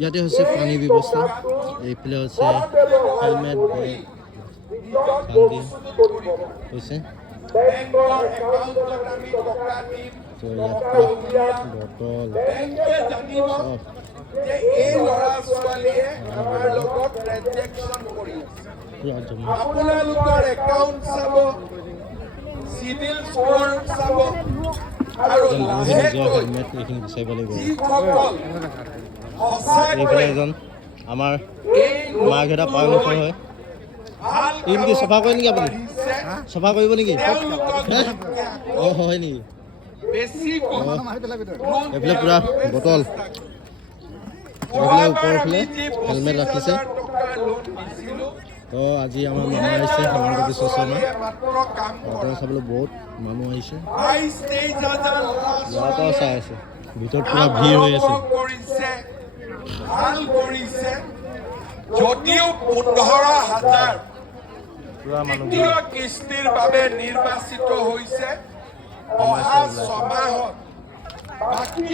ইয়াতে হৈছে পানী ব্যৱস্থা এইফালে হৈছে হেলমেট বেগ গান্ধী হৈছে তো ইয়াত বটল চব আপোনালোকৰ একাউণ্ট চাব চিভিল স্ক'ৰ চাব আৰু হেলমেট এইখিনি বিচাৰিব লাগিব এইফালে এজন আমাৰ মাৰ্ঘেটা পাৰমিশন হয় এই নেকি চফা কৰে নেকি আপুনি চফা কৰিব নেকি অঁ হয় নেকি এইফালে পূৰা বটল এইফালে ওপৰফালে হেলমেট ৰাখিছে তো আজি আমাৰ মামা আহিছে হেমন্ত বিশ্ব শৰ্মা বতৰ চাবলৈ বহুত মানুহ আহিছে ইয়াৰ পৰাও চাই আছে ভিতৰত পূৰা ভিৰ হৈ আছে যদিও 15,000 পূৰা মানুহ দ্বিতীয় কিস্তিৰ বাবে নিৰ্বাচিত হৈছে অহা 6 মাহত বাকী